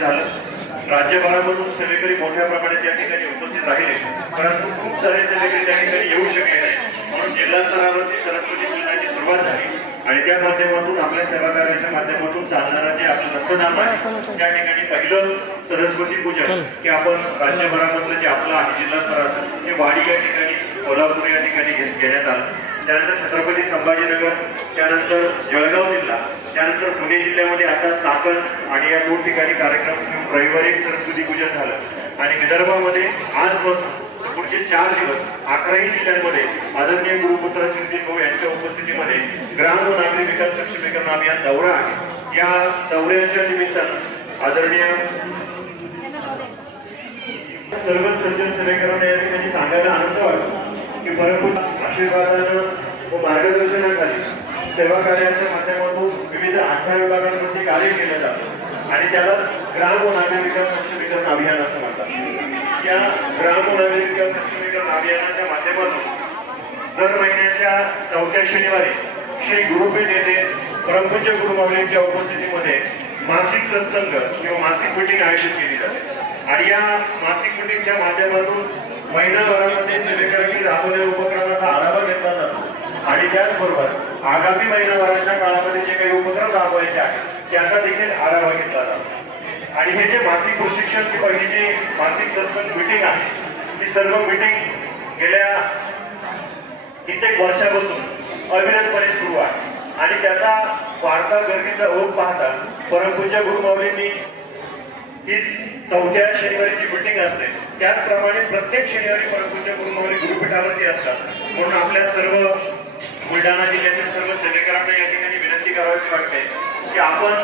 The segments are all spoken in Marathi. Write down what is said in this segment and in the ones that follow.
झालं राज्यभरामधून सेवेकरी मोठ्या प्रमाणात या ठिकाणी उपस्थित राहिले. परंतु खूप सारे सेवेकरी त्या ठिकाणी येऊ शकले नाही. म्हणून जिल्हा स्तरावरती सरस्वती पूजनाची सुरुवात झाली. आणि त्या माध्यमातून आपल्या सेवा कार्याच्या माध्यमातून चालणारा जे आपलं रक्तदान आहे त्या ठिकाणी पहिलं सरस्वती पूजन की आपण राज्यभरामधलं जे आपलं आहे जिल्हा स्तराचं ते वाडी या ठिकाणी कोल्हापूर या ठिकाणी घेण्यात आलं. त्यानंतर छत्रपती संभाजीनगर त्यानंतर जळगाव जिल्हा त्यानंतर पुणे जिल्ह्यामध्ये आता साखर आणि या दोन ठिकाणी कार्यक्रम रविवारी सरस्वती पूजन झालं. आणि विदर्भामध्ये आजपासून पुढचे चार दिवस अकराही जिल्ह्यांमध्ये आदरणीय गुरुपुत्र शिवजी भाऊ यांच्या उपस्थितीमध्ये ग्राम व नागरी विकास सक्षमीकरण अभियान दौरा आहे. या दौऱ्याच्या निमित्तानं आदरणीय सर्व सज्जन सेवेकरांना या ठिकाणी सांगायला आनंद वाटतो की परंतु आशीर्वादानं व मार्गदर्शनाखाली सेवा कार्याच्या माध्यमातून विविध अठरा विभागांमध्ये कार्य केलं जातं. आणि त्याला ग्राम व नागरी विकास सक्षमीकरण अभियान असं म्हणतात. या ग्राम व नागरी विकास सक्षमीकरण अभियानाच्या माध्यमातून दर महिन्याच्या चौथ्या शनिवारी श्री गुरुपेठ येथे परमपूज्य गुरुमाऊलींच्या उपस्थितीमध्ये मासिक सत्संग किंवा मासिक मिटिंग आयोजित केली जाते. आणि या मासिक मिटिंगच्या माध्यमातून महिनाभरामध्ये सेवेकरांनी राबवलेल्या उपक्रमाचा आढावा घेतला जातो. आणि त्याचबरोबर आगामी महिनाभराच्या काळामध्ये जे काही उपक्रम राबवायचे आहेत त्याचा देखील आढावा घेतला जातो. आणि हे जे मासिक प्रशिक्षण किंवा ही जी मासिक सत्संग मिटिंग आहे ती सर्व मिटिंग गेल्या कित्येक वर्षापासून अविरतपणे सुरू आहे. आणि त्याचा वाढता गर्दीचा ओघ पाहता परमपूज्य गुरुमाऊलींनी हीच चौथ्या शनिवारीची मिटिंग असते. त्याचप्रमाणे प्रत्येक शनिवारी परमपूज्य गुरुमाऊली गुरुपीठावरती असतात. म्हणून आपल्या सर्व बुलढाणा जिल्ह्यातील सर्व सेवेकरांना या ठिकाणी विनंती करावीच वाटते की आपण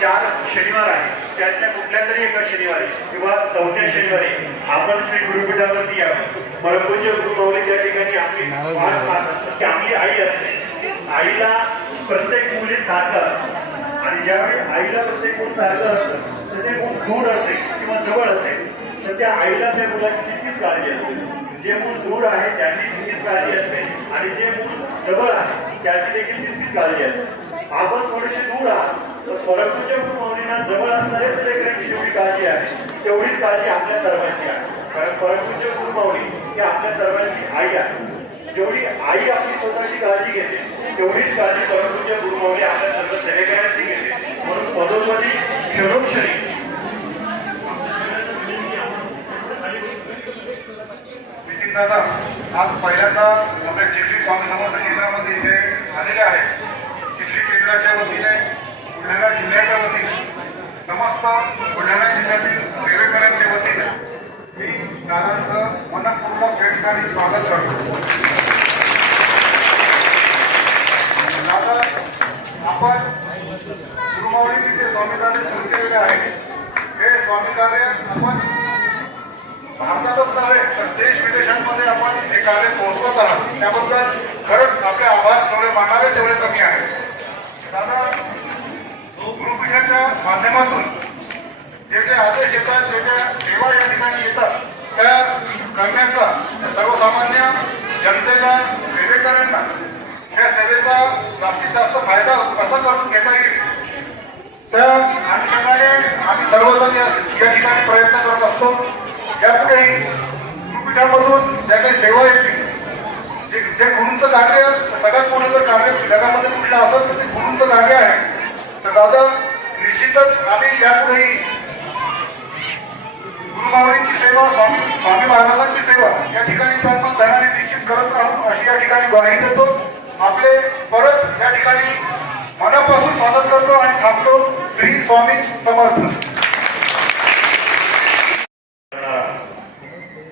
चार शनिवार आहे. त्यातल्या कुठल्या तरी एका शनिवारी किंवा चौथ्या शनिवारी आपण श्री गुरुपीठावरती यावं. परमपूज्य गुरुमाऊली त्या ठिकाणी आपली पाहत आपली आई असते. आईला प्रत्येक मुली सारखं असतं. आणि ज्यावेळी आईला प्रत्येक मूल सारखं असतं तर ते मूल दूर असते किंवा जवळ असेल तर त्या आईला त्या मुलाची तितकीच काळजी असते? जे मूल दूर आहे त्यांनी तितकीच काळजी असते? आणि जे जवळ आहे त्याची देखील तितकीच काळजी असते आपण थोडेसे दूर आहात तर परमपूज्य गुरुमाऊलींना जवळ असणाऱ्या लेकरांची जेवढी काळजी आहे तेवढीच काळजी आपल्या सर्वांची आहे. कारण परमपूज्य गुरुमाऊली ही आपल्या सर्वांची आई आहे. जेवढी आई आपली स्वतःची काळजी घेते तेवढीच काळजी परमपूज्य गुरुमाऊली आपल्या सर्व सेवेकरांची घेते. म्हणून पदोपदी क्षणोक्षणी दादा आज पहिल्यांदा आपल्या चिखली स्वामी समर्थ केंद्रामध्ये इथे आलेले आहेत. चिखली केंद्राच्या वतीने बुलढाणा जिल्ह्याच्या वतीने समस्त बुलढाणा जिल्ह्यातील सेवेकरांच्या वतीने मी दादांचं मनपूर्वक या ठिकाणी स्वागत करतो. दादा आपण गुरुमावळी तिथे स्वामी कार्य सुरू केलेले आहे हे स्वामी कार्य आपण भारतातच नव्हे तर देश विदेशांमध्ये आपण हे कार्य पोहोचवत आहात. त्याबद्दल खरंच आपले आभार जेवढे मानावे तेवढे कमी आहेत. दादा गृहपीठाच्या माध्यमातून जे जे आदेश येतात जे ज्या सेवा या ठिकाणी येतात त्या करण्याचा सर्वसामान्य जनतेला सेवेकरांना त्या सेवेचा जास्तीत जास्त फायदा कसा करून घेता येईल त्या अनुषंगाने आम्ही सर्वजण या ठिकाणी प्रयत्न करत असतो. यापुढे गुरुपीठामधून ज्या काही सेवा येतील जे जे गुरुंचं कार्य सगळ्यात मोठं जर कार्य जगामध्ये कुठलं असत तर ते गुरुंचं कार्य आहे. तर दादा निश्चितच आम्ही यापुढेही गुरुमावळींची सेवा स्वामी स्वामी महाराजांची सेवा या ठिकाणी आपण धनाने निश्चित करत राहू अशी या ठिकाणी ग्वाही देतो. आपले परत या ठिकाणी मनापासून स्वागत करतो आणि थांबतो. श्री स्वामी समर्थ करणारा.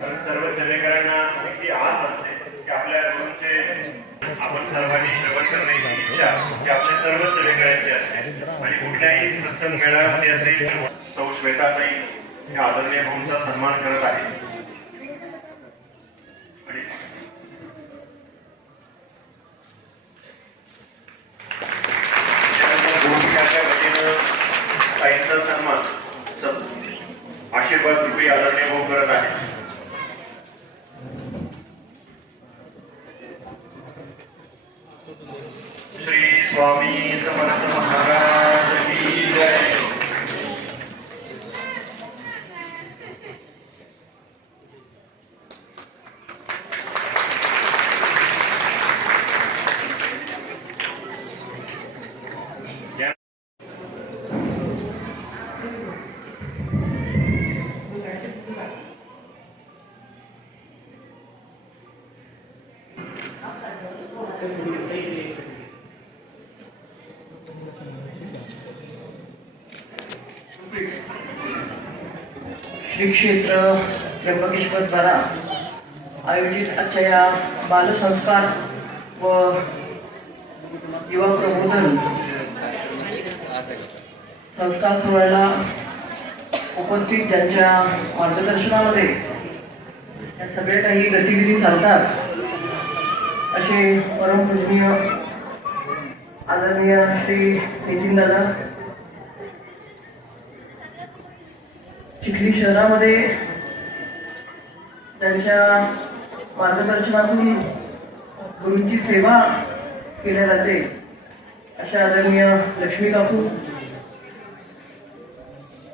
कारण सर्व सेवेकरांना इतकी आस असते की आपल्या गुरुंचे आपण सर्वांनी श्रवण करणे इच्छा ही आपल्या सर्व सेवेकरांची असते आणि कुठल्याही सत्संग मेळाव्यामध्ये असेल सौ श्वेताताई या आदरणीय भाऊंचा सन्मान करत आहे क्षेत्र त्र्यंबकेश्वर द्वारा आयोजित आजच्या या बालसंस्कार व युवा प्रबोधन संस्कार सोहळ्याला उपस्थित ज्यांच्या मार्गदर्शनामध्ये या सगळ्या काही गतिविधी चालतात असे परमपूजनीय आदरणीय श्री नितीन चिखली शहरामध्ये त्यांच्या मार्गदर्शनातून गुरूंची सेवा केल्या जाते अशा आदरणीय लक्ष्मी काकू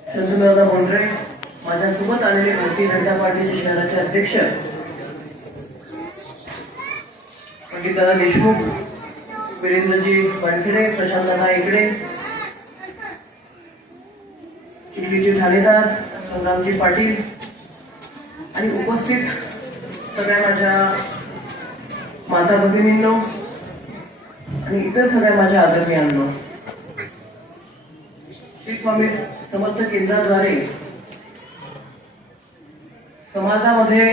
चंद्रदादा बोंडरे माझ्यासोबत आलेले भारतीय जनता पार्टीचे शहराचे अध्यक्ष पंडितदादा देशमुख वीरेंद्रजी वानखेडे प्रशांतदादा इकडे चिखलीचे ठाणेदार संग्रामजी पाटील आणि उपस्थित सगळ्या माझ्या माता भगिनींनो आणि इतर सगळ्या माझ्या आदरणीयांनो. श्री स्वामी समर्थ केंद्राद्वारे समाजामध्ये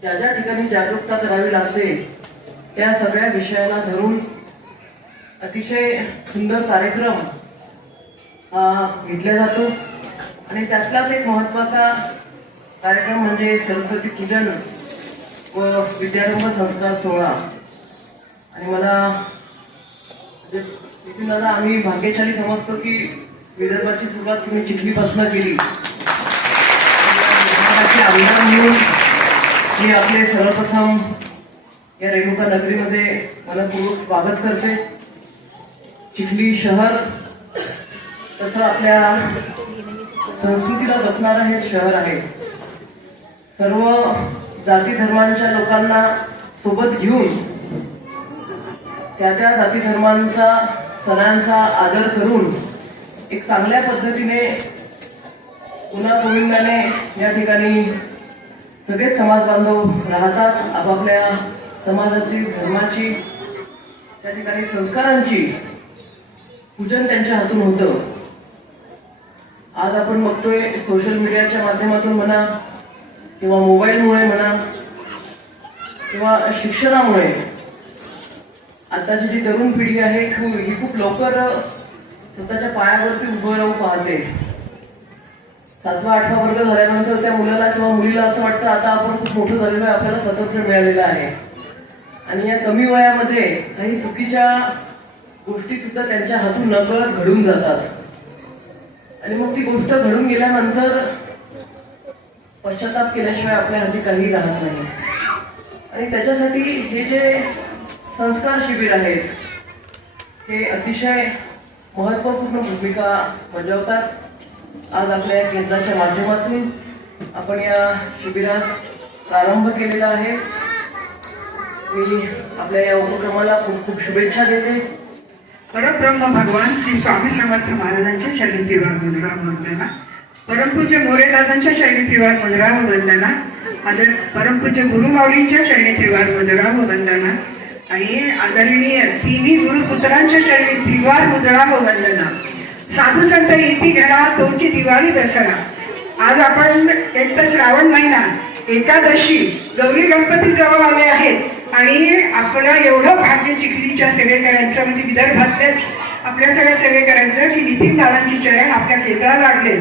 ज्या ज्या ठिकाणी जागरूकता करावी लागते त्या सगळ्या विषयाला धरून अतिशय सुंदर कार्यक्रम हा घेतला जातो. आणि त्यातलाच एक महत्त्वाचा कार्यक्रम म्हणजे सरस्वती पूजन व विद्यारंभ संस्कार सोहळा. आणि मला म्हणजे दादा आम्ही भाग्यशाली समजतो की विदर्भाची सुरुवात तुम्ही चिखलीपासून केली. आमदार म्हणून मी आपले सर्वप्रथम या रेणुका नगरीमध्ये मनपूर्वक स्वागत करते. चिखली शहर तसं आपल्या संस्कृतीला जपणारं हे शहर आहे. सर्व जाती धर्मांच्या लोकांना सोबत घेऊन त्या त्या जाती धर्मांचा सणांचा आदर करून एक चांगल्या पद्धतीने पुन्हा गोविंदाने या ठिकाणी सगळेच समाज बांधव राहतात. आपापल्या समाजाची धर्माची त्या ठिकाणी संस्कारांची पूजन त्यांच्या हातून होतं. आज आपण बघतोय सोशल मीडियाच्या माध्यमातून म्हणा किंवा मोबाईलमुळे म्हणा किंवा शिक्षणामुळे. आताची जी तरुण पिढी आहे ही खूप लवकर स्वतःच्या पायावरती उभं राहू पाहते. सातवा आठवा वर्ग झाल्यानंतर त्या मुलाला किंवा मुलीला असं वाटतं आता आपण खूप मोठं झालेलं आहे आपल्याला स्वातंत्र्य मिळालेलं आहे. आणि या कमी वयामध्ये काही चुकीच्या गोष्टी सुद्धा त्यांच्या हातून नकळत घडून जातात. आणि मग ती गोष्ट घडून गेल्यानंतर पश्चाताप केल्याशिवाय आपल्या हाती काही राहत नाही. आणि त्याच्यासाठी हे जे संस्कार शिबिर आहेत हे अतिशय महत्त्वपूर्ण भूमिका बजावतात. आज आपल्या या केंद्राच्या माध्यमातून आपण या शिबिरास प्रारंभ केलेला आहे. मी आपल्या या उपक्रमाला खूप खूप शुभेच्छा देते. परब्रह्म भगवान श्री स्वामी समर्थ महाराजांच्या शैली तिवार मुद्रा वंदना. परमपूज्य मोरेदादांच्या शैली त्रिवार मुद्रा वंदना. आदर परमपूज्य गुरुमाऊलींच्या शैली त्रिवार मुद्रा वंदना. आणि आदरणीय तिन्ही गुरुपुत्रांच्या शैली त्रिवार मुद्रा वंदना. साधू संत येती घरा तोची दिवाळी दसरा. आज आपण एक तर श्रावण महिना एकादशी गौरी गणपती जवळ आले आहेत. आणि आपलं एवढं भाग्य चिखलीच्या सेवेकऱ्यांचं म्हणजे विदर्भातल्याच आपल्या सगळ्या सेवेकऱ्यांचं की नितीन दादांची चरण आपल्या केंद्राला लागले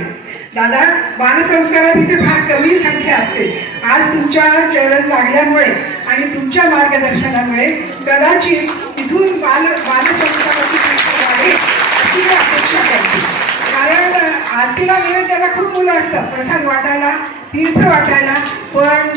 दादा बालसंस्कारात इथे फार कमी संख्या असते. आज तुमच्या चरण लागल्यामुळे आणि तुमच्या मार्गदर्शनामुळे कदाचित इथून बाल बालसंस्काराची संख्या वाढेल अशी मी अपेक्षा करते. कारण आरतीला वेळ त्याला खूप मुलं असतात. प्रसाद वाटायला तीर्थ वाटायला पण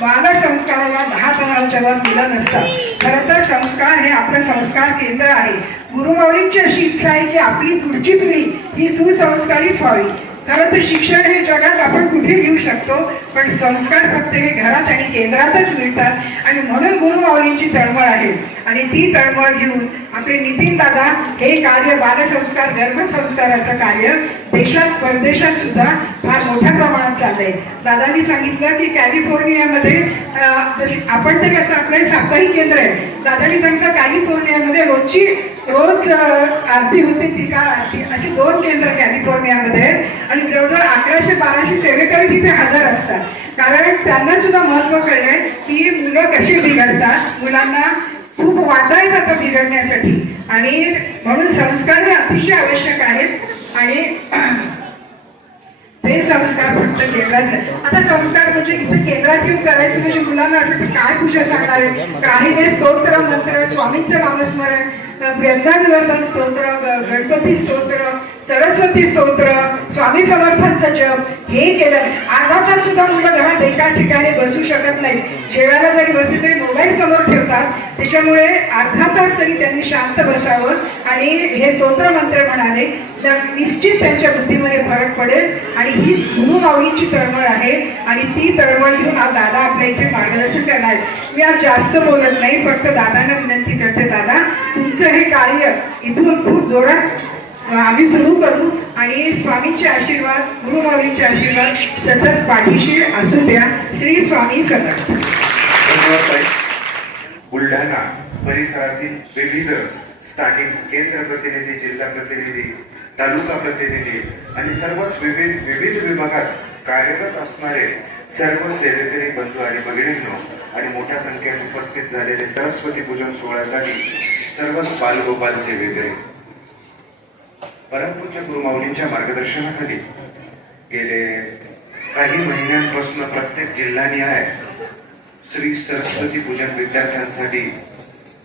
बालसंस्काराला दहा जणांच्या वर मुलं नसतात खरं तर संस्कार हे आपलं संस्कार केंद्र आहे. गुरुमौलींची अशी इच्छा आहे की आपली पुढची पिढी ही सुसंस्कारित व्हावी. खरं तर शिक्षण हे जगात आपण कुठे घेऊ शकतो? पण संस्कार फक्त हे घरात आणि केंद्रातच मिळतात आणि म्हणून गुरुमाऊलींची तळमळ आहे. आणि ती तळमळ घेऊन आपले नितीन दादा हे कार्य बालसंस्कार धर्मसंस्काराचं कार्य देशात परदेशात सुद्धा फार मोठ्या प्रमाणात चाललंय. दादांनी सांगितलं की कॅलिफोर्नियामध्ये आपण तरी असं आपलं साप्ताहिक केंद्र आहे. दादानी सांगितलं कॅलिफोर्नियामध्ये रोजची रोज आरती होते ती का आरती? अशी दोन केंद्र कॅलिफोर्नियामध्ये आहेत. आणि जवळजवळ अकराशे बाराशे सेवेकरी तिथे हजर असतात. कारण त्यांना सुद्धा महत्त्व कळलंय की मुलं कशी बिघडतात. मुलांना खूप वाटा जातं बिघडण्यासाठी. आणि म्हणून संस्कार हे अतिशय आवश्यक आहेत. आणि ते संस्कार फक्त केंद्रात आता संस्कार म्हणजे इथे केंद्रात येऊन करायचं म्हणजे मुलांना वाटतं काय पूजा सांगणार आहे? काही ते स्तोत्र मंत्र स्वामींचं नामस्मरण वृंदा स्तोत्र गणपती स्तोत्र सरस्वती स्तोत्र स्वामी समर्थांचं जप हे केलं. आता तास सुद्धा मुलं घरात एका ठिकाणी बसू शकत नाही जेवायला जरी बसली तरी मोबाईल समोर ठेवतात. त्याच्यामुळे अर्धा तास तरी त्यांनी शांत बसावं आणि हे स्तोत्र मंत्र म्हणाले तर निश्चित त्यांच्या बुद्धीमध्ये फरक पडेल आणि ही गुरुमाऊलीची तळमळ आहे आणि ती तळमळ घेऊन आज दादा आपल्या इथे मार्गदर्शन करणार मी आज जास्त बोलत नाही फक्त दादांना विनंती करते दादा तुमचं हे कार्य इथून खूप जोरात आम्ही सुरू करू. आणि स्वामींचे आशीर्वाद गुरुमाऊलींचे आशीर्वाद सतत पाठीशी असू द्या. श्री स्वामी समर्थ बुलढाणा परिसरातील विविध स्थानिक केंद्र प्रतिनिधी जिल्हा प्रतिनिधी तालुका प्रतिनिधी आणि सर्वच विविध विविध विभागात कार्यरत असणारे सर्व सेवेकरी बंधू आणि भगिनींनो आणि मोठ्या संख्येने उपस्थित झालेले सरस्वती पूजन सोहळ्यासाठी सर्वच बालगोपाल सेवेकरी परमपूज्य गुरुमाऊलींच्या मार्गदर्शनाखाली गेले. काही महिन्यांपासून प्रत्येक जिल्हानिहाय श्री सरस्वती पूजन विद्यार्थ्यांसाठी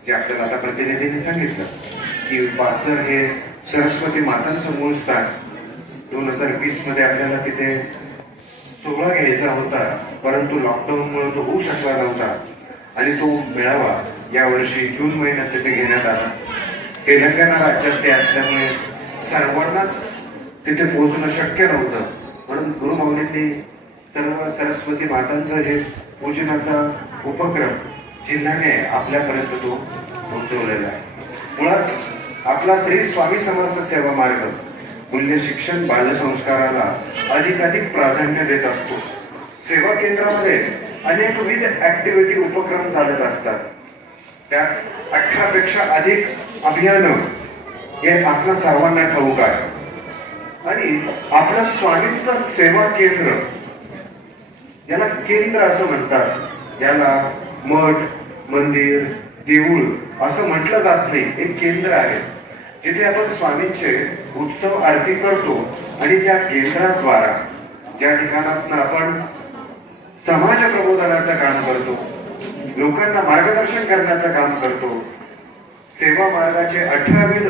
जे आपल्याला आता प्रतिनिधींनी सांगितलं की बासर हे सरस्वती मातांचं मूळ स्थान. दोन हजार वीसमध्ये आपल्याला तिथे सोहळा घ्यायचा होता परंतु लॉकडाऊनमुळे तो होऊ शकला नव्हता आणि तो मिळावा यावर्षी जून महिन्यात तिथे घेण्यात आला. तेलंगणा राज्यात ते असल्यामुळे सर्वांनाच तिथे पोहोचणं शक्य नव्हतं. म्हणून गुरुमाऊलींनी सर्व सरस्वती मातांचं हे पूजनाचा उपक्रम जिल्ह्याने आपल्यापर्यंत तो पोहोचवलेला आहे. मुळात आपला श्री स्वामी समर्थ सेवा मार्ग मूल्य शिक्षण बालसंस्काराला अधिकाधिक प्राधान्य देत असतो. सेवा केंद्रामध्ये अनेकविध ऍक्टिव्हिटी उपक्रम चालत असतात. त्यात अठरापेक्षा अधिक अभियानं हे आपल्या सर्वांना ठाऊक आहे. आणि आपलं स्वामींचं सेवा केंद्र याला केंद्र असं म्हणतात. याला मठ मंदिर देऊळ असं म्हटलं जात नाही. एक केंद्र आहे. जिथे आपण स्वामींचे उत्सव आरती करतो आणि त्या केंद्राद्वारा ज्या ठिकाणातून आपण समाज प्रबोधनाचं काम करतो लोकांना मार्गदर्शन करण्याचं काम करतो. सेवा मार्गाचे अठराविध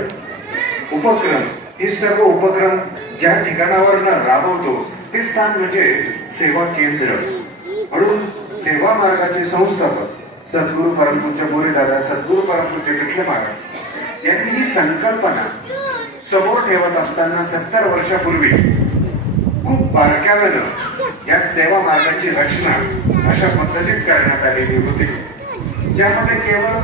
उपक्रम हे सर्व उपक्रम ज्या ठिकाणावर राबवतो ते स्थान म्हणजे सेवा केंद्र. म्हणून सेवा मार्गाचे संस्थापक सद्गुरु परमपूज्य दादा सद्गुरु परमपूज्य विठ्ठल महाराज यांनी ही संकल्पना समोर ठेवत असताना सत्तर वर्षापूर्वी बारकाव्यानं या सेवा मार्गाची रचना अशा पद्धतीत करण्यात आलेली होती. ज्यामध्ये केवळ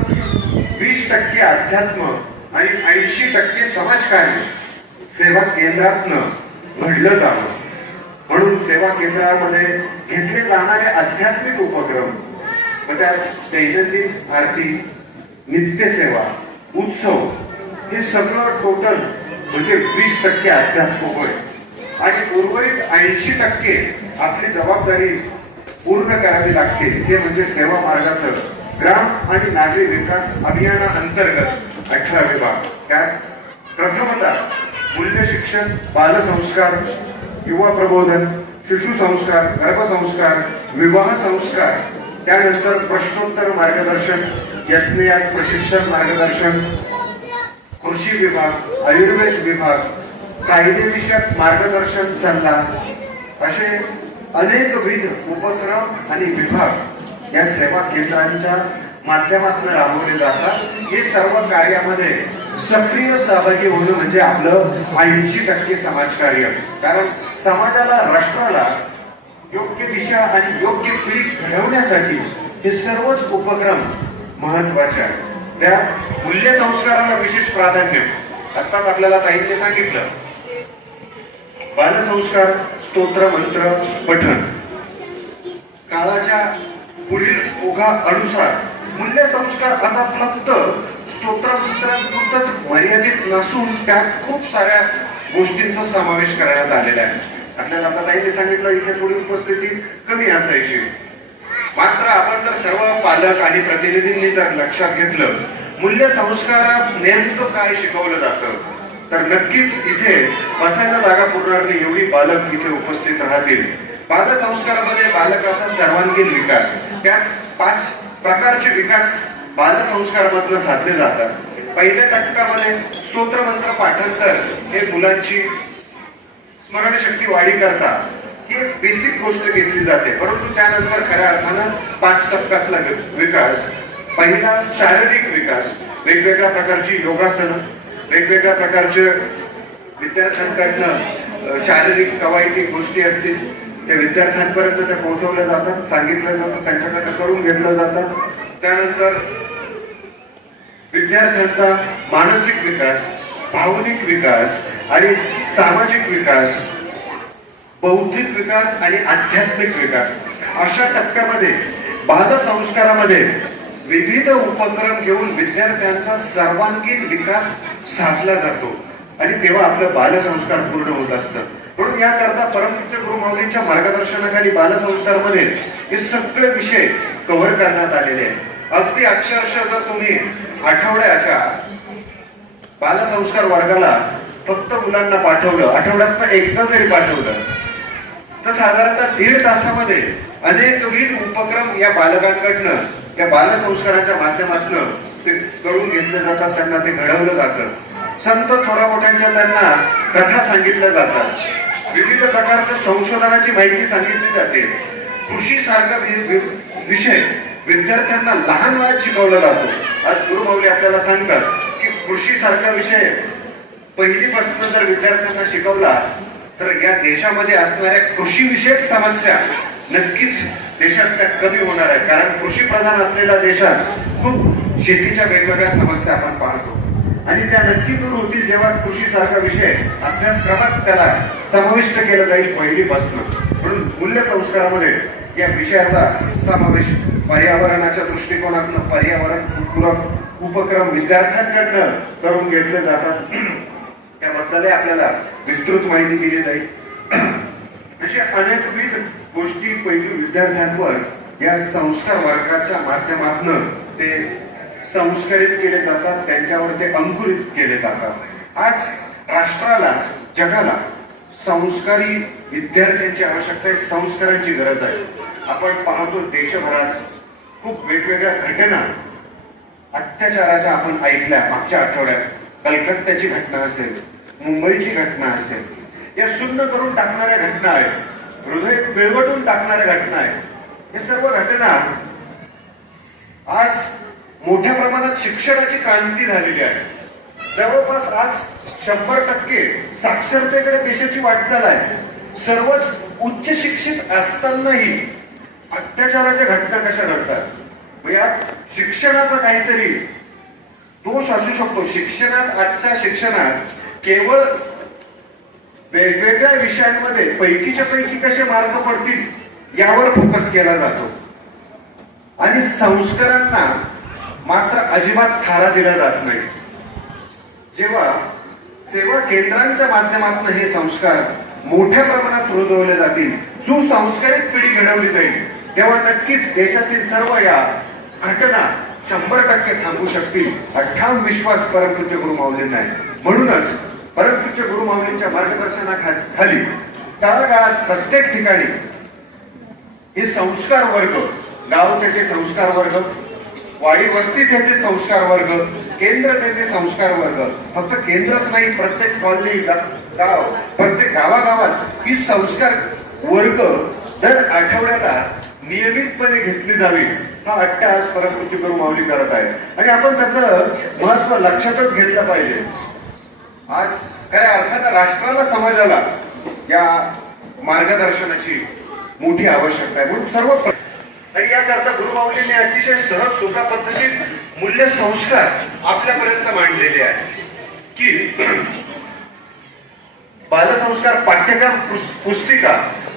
वीस टक्के अध्यात्म आणि ऐंशी टक्के समाजकार्य सेवा केंद्रातनं घडलं जावं. म्हणून सेवा केंद्रामध्ये घेतले जाणारे आध्यात्मिक उपक्रम व त्यात दैनंदिन आरती नित्यसेवा उत्सव हे सगळं टोटल म्हणजे वीस टक्के अध्यात्म होय. आणि उर्वरित ऐंशी टक्के आपली जबाबदारी पूर्ण करावी लागते. ते म्हणजे सेवा मार्गाचं ग्राम आणि नागरी विकास अभियाना अंतर्गत अठरा विभाग. त्यात प्रथमतः मूल्य शिक्षण बालसंस्कार युवा प्रबोधन शिशु संस्कार गर्भसंस्कार विवाह संस्कार. त्यानंतर प्रश्नोत्तर मार्गदर्शन यज्ञयाग प्रशिक्षण मार्गदर्शन कृषी विभाग आयुर्वेद विभाग कायदेविषयक मार्गदर्शन सल्ला असे अनेकविध उपक्रम आणि विभाग या सेवा केंद्रांच्या माध्यमातून राबवले जातात. हे सर्व कार्यामध्ये सक्रिय सहभागी होणं म्हणजे आपलं ऐंशी टक्के समाजकार्य कारण समाजाला राष्ट्राला योग्य दिशा आणि योग्य पिढी घडवण्यासाठी हे सर्वच उपक्रम महत्त्वाचे आहेत. त्या मूल्य संस्काराला विशेष प्राधान्य. आत्ताच आपल्याला ताईंनी सांगितलं बालसंस्कार स्तोत्र मंत्र पठण. काळाच्या पुढील ओघा अनुसार मूल्य संस्कार आता फक्त स्तोत्रापुरतच मर्यादित नसून त्यात खूप साऱ्या गोष्टींचा समावेश करण्यात आलेला आहे. आपल्याला आता ताईने सांगितलं इथे थोडी उपस्थिती कमी असायची. मात्र आपण जर सर्व पालक आणि प्रतिनिधींनी जर लक्षात घेतलं मूल्य संस्कारात नेमकं काय शिकवलं जातं? तर नक्कीच इथे बसायला जागा पुरणार नाही. एवढी बालक इथे उपस्थित राहतील. बालसंस्कारामध्ये बालकाचा सर्वांगीण विकास. त्यात पाच प्रकारचे विकास बालसंस्कारामधनं साधले जातात. पहिल्या टप्प्यामध्ये स्तोत्र मंत्र पाठांतर हे मुलांची स्मरणशक्ती वाढी करता ही एक बेसिक गोष्ट घेतली जाते. परंतु त्यानंतर खऱ्या अर्थानं पाच टप्प्यातला विकास पहिला शारीरिक विकास वेगवेगळ्या प्रकारची योगासनं वेगवेगळ्या प्रकारचे विद्यार्थ्यांकडनं शारीरिक कवायती गोष्टी असतील त्या विद्यार्थ्यांपर्यंत त्या पोहोचवल्या जातात सांगितलं जातं त्यांच्याकडनं करून घेतलं जातं त्यानंतर विद्यार्थ्यांचा मानसिक विकास भावनिक विकास आणि सामाजिक विकास बौद्धिक विकास आणि आध्यात्मिक विकास अशा टप्प्यामध्ये बालसंस्कारामध्ये विविध उपक्रम घेऊन विद्यार्थ्यांचा सर्वांगीण विकास साधला जातो. आणि तेव्हा आपलं बालसंस्कार पूर्ण होत असतं. म्हणून याकरता परमपूज्य गुरुमाऊलींच्या मार्गदर्शनाखाली बालसंस्कारमध्ये हे सगळे विषय कव्हर करण्यात आलेले आहेत. अगदी अक्षरशः जर तुम्ही आठवड्याच्या बालसंस्कार वर्गाला फक्त मुलांना पाठवलं आठवड्यात एकदा जरी पाठवलं तर साधारणतः दीड तासामध्ये अनेकविध उपक्रम या बालकांकडनं या बालसंस्काराच्या माध्यमातून ते करून घेतलं जातात त्यांना ते घडवलं जातं. संत थोडा मोठ्यांच्या त्यांना कथा सांगितल्या जातात. विविध प्रकारच्या संशोधनाची माहिती सांगितली जाते. कृषी सारखा विषय विद्यार्थ्यांना लहान वयात शिकवला जातो. आज गुरुभाऊली आपल्याला सांगतात की कृषी सारखा विषय पहिलीपासून जर विद्यार्थ्यांना शिकवला तर या देशामध्ये असणाऱ्या कृषी विषयक समस्या नक्कीच देशात त्या कमी होणार आहे. कारण कृषी प्रधान असलेल्या देशात खूप शेतीच्या वेगवेगळ्या समस्या आपण पाहतो. आणि त्या नक्की दूर होतील जेव्हा कृषी सारखा विषय अभ्यासक्रमात त्याला समाविष्ट केलं जाईल पहिलीपासून. म्हणून मूल्य संस्कारामध्ये या विषयाचा समावेश पर्यावरणाच्या दृष्टिकोनातून पर्यावरण पूरक उपक्रम विद्यार्थ्यांकडनं करून घेतले जातात. त्याबद्दलही आपल्याला विस्तृत माहिती दिली जाईल. असे अनेकविध गोष्टी पैकी विद्यार्थ्यांवर या संस्कार वर्गाच्या माध्यमातून ते संस्कारित केले जातात त्यांच्यावर ते अंकुरित केले जातात. आज राष्ट्राला जगाला संस्कारी विद्यार्थ्यांची आवश्यकता आहे संस्कारांची गरज आहे. आपण पाहतो देशभरात खूप वेगवेगळ्या घटना अत्याचाराच्या आपण ऐकल्या मागच्या आठवड्यात. कलकत्त्याची घटना असेल मुंबईची घटना असेल या शून्य करून टाकणाऱ्या घटना आहेत. हृदय पिळवटून टाकणाऱ्या घटना आहेत. हे सर्व घटना आज मोठ्या प्रमाणात शिक्षणाची क्रांती झालेली आहे. जवळपास आज शंभर टक्के साक्षरतेकडे देशाची वाटचाल आहे. सर्वच उच्च शिक्षित असतानाही अत्याचाराच्या घटना कशा घडतात? यात शिक्षणाचा काहीतरी दोष असू शकतो. शिक्षणात आजच्या शिक्षणात केवळ वेगवेगळ्या विषयांमध्ये पैकीच्या पैकी कसे मार्ग पडतील यावर फोकस केला जातो. आणि संस्कारांना मात्र अजिबात थारा दिला जात नाही. जेव्हा सेवा केंद्रांच्या माध्यमातून हे संस्कार मोठ्या प्रमाणात रुजवले जातील सुसंस्कारित पिढी घडवली जाईल तेव्हा नक्कीच देशातील सर्व या घटना शंभर टक्के थांबू शकतील हा विश्वास विश्वास ते गुरु माऊलींना आहे म्हणूनच परमपूज्य गुरु माऊलींच्या मार्गदर्शनाखाली काळात प्रत्येक ठिकाणी हे संस्कार वर्ग गाव त्याचे संस्कार वर्ग वाडी वस्ती त्याचे संस्कार वर्ग केंद्र त्याचे संस्कार वर्ग फक्त केंद्रच नाही प्रत्येक कॉलनी गाव प्रत्येक गावागावात ही संस्कार वर्ग दर आठवड्याला नियमितपणे घेतली जावी हा अट्टहास परमपूज्य गुरु माऊली करत आहे आणि आपण त्याचं महत्त्व लक्षातच घेतलं पाहिजे. आज खऱ्या अर्थानं राष्ट्राला समाजाला या मार्गदर्शनाची मोठी आवश्यकता आहे. म्हणून सर्व तरी याकरता गुरुमाऊलींनी अतिशय सहज सोप्या पद्धतीत मूल्य संस्कार आपल्यापर्यंत मांडलेले आहे की बालसंस्कार पाठ्यक्रम पुस्तिका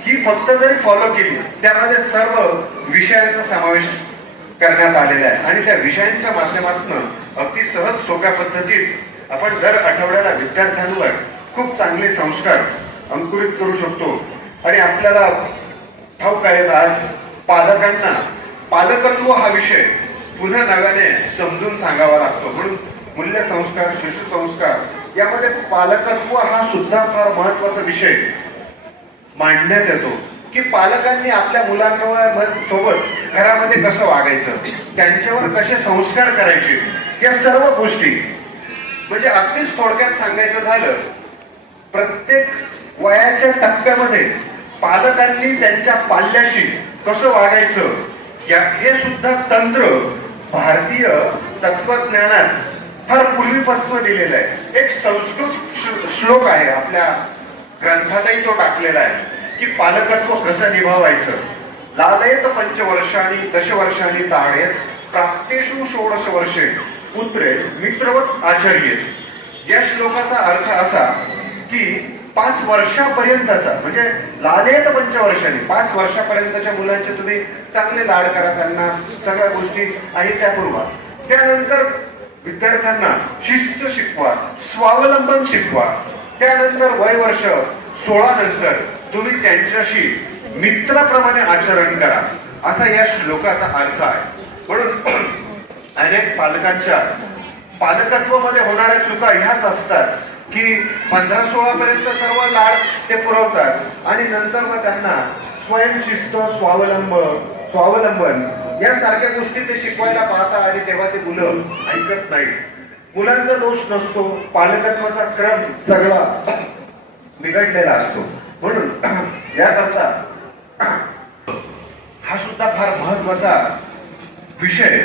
ही फक्त जरी फॉलो केली त्यामध्ये सर्व विषयांचा समावेश करण्यात आलेला आहे. आणि त्या विषयांच्या माध्यमातून अगदी सहज सोप्या पद्धतीत आपण दर आठवड्याला विद्यार्थ्यांवर खूप चांगले संस्कार अंकुरित करू शकतो. आणि आपल्याला ठाऊक आहे आज पालकांना पालकत्व हा विषय पुन्हा नव्याने समजून सांगावा लागतो. म्हणून मूल्य संस्कार शिशु संस्कार यामध्ये पालकत्व हा सुद्धा फार महत्त्वाचा विषय मांडण्यात येतो. की पालकांनी आपल्या मुलांवर सोबत घरामध्ये कसं वागायचं त्यांच्यावर कसे संस्कार करायचे या सर्व गोष्टी म्हणजे अगदीच थोडक्यात सांगायचं झालं प्रत्येक वयाच्या टप्प्यामध्ये पालकांनी त्यांच्या पाल्याशी कसं वागायचं या हे सुद्धा तंत्र भारतीय तत्वज्ञानात फार पूर्वीपासून दिलेलं आहे. एक संस्कृत श्लोक आहे आपल्या ग्रंथातही तो टाकलेला आहे की पालकत्व कसं निभावायचं. लालयत पंचवर्षांनी दशवर्षांनी ताळेत प्राप्तेशु षोडश वर्षे पुत्रे मित्रवत आचार्य. या श्लोकाचा अर्थ असा की पाच वर्षापर्यंतचा म्हणजे लालेत पंचवर्षाने पाच वर्षापर्यंतच्या मुलांचे तुम्ही चांगले लाड करा त्यांना सगळ्या गोष्टी आहे त्या पुरवा त्यानंतर विद्यार्थ्यांना शिस्त शिकवा स्वावलंबन शिकवा. त्यानंतर वय वर्ष सोळा नंतर तुम्ही त्यांच्याशी मित्राप्रमाणे आचरण करा. असा या श्लोकाचा अर्थ आहे. म्हणून अनेक पालकांच्या पालकत्वामध्ये होणाऱ्या चुका ह्याच असतात की पंधरा सोळा पर्यंत सर्व लाड ते पुरवतात आणि नंतर मग त्यांना स्वयंशिस्त स्वावलंब स्वावलंबन यासारख्या गोष्टी ते शिकवायला पाहतात आणि तेव्हा ते मुलं ऐकत नाहीत. मुलांचा दोष नसतो पालकत्वाचा क्रम सगळा बिघडलेला असतो. म्हणून याकरता हा सुद्धा फार महत्त्वाचा विषय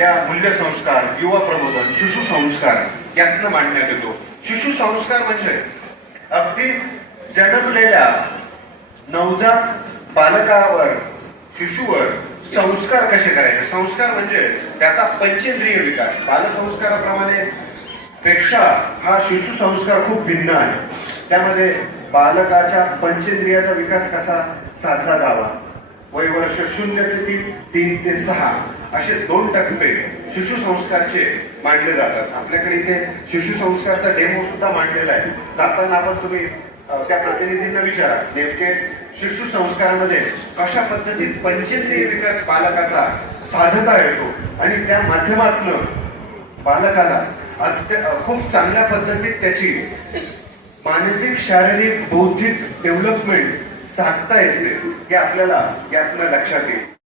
या मूल्य संस्कार युवा प्रबोधन शिशु संस्कार यातनं मांडण्यात येतो. शिशु संस्कार म्हणजे अगदी जन्मलेल्या नवजात बालकावर शिशुवर संस्कार कसे करायचे? संस्कार म्हणजे त्याचा पंचेंद्रिय विकास. बालसंस्काराप्रमाणे पेक्षा हा शिशु संस्कार खूप भिन्न आहे. त्यामध्ये बालकाच्या पंचेंद्रियाचा विकास कसा साधला जावा? वय वर्ष शून्य ते तीन ते सहा. असे दोन टप्पे शिशु संस्कारचे मांडले जातात. आपल्याकडे इथे शिशु संस्कारचा डेमो सुद्धा मांडलेला आहे. जाताना आपण तुम्ही त्या प्रतिनिधींना विचारा नेमके शिशु संस्कारामध्ये कशा पद्धतीत पंचेंद्रिय विकास बालकाचा साधता येतो आणि त्या माध्यमातून बालकाला अत्य खूप चांगल्या पद्धतीत त्याची मानसिक शारीरिक बौद्धिक डेव्हलपमेंट साधता येते हे आपल्याला यातनं लक्षात येईल.